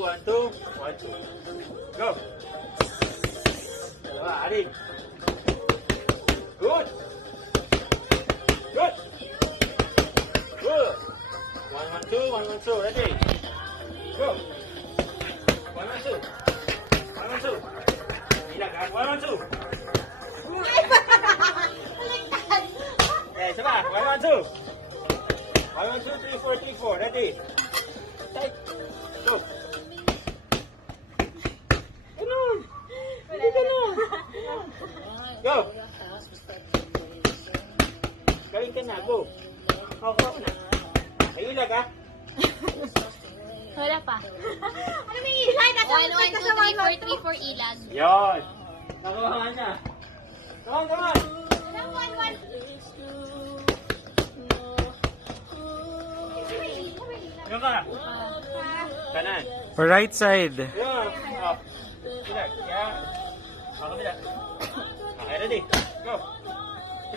1, 2. 1, 2. Go. Dalawa, aling. Good. Good. Good. 1, 1, 2. 1, 1, 2. Ready. Go. 1, 1, 2. 1, 1, 2. Ilag, 1, 1, 2. Okay, sama. 1, 1, 2. 1, 1, 2, 3, 4, 3, 4. Ready. Tight. Go. Ganun. Hindi ganun. Go. Gawin ka na. Go. Hawak na. Ay, ilag ah. Wala pa. Ano may ilay? 1, 1, 2, 3, 4, 3, 4 ilag. Yun. Nakuha na. Come on, come on. Walang 1, 1. Yun ka. Kanan. For right side. Yun. Oh. Ilag. Yan. Ako bila. Okay, ready. Go.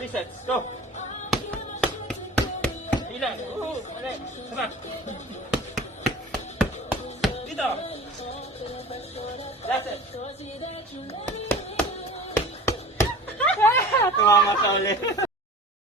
3 sets. Go. Ilag. Alay. Sama. Dito. Last set. Tumama sa ulit.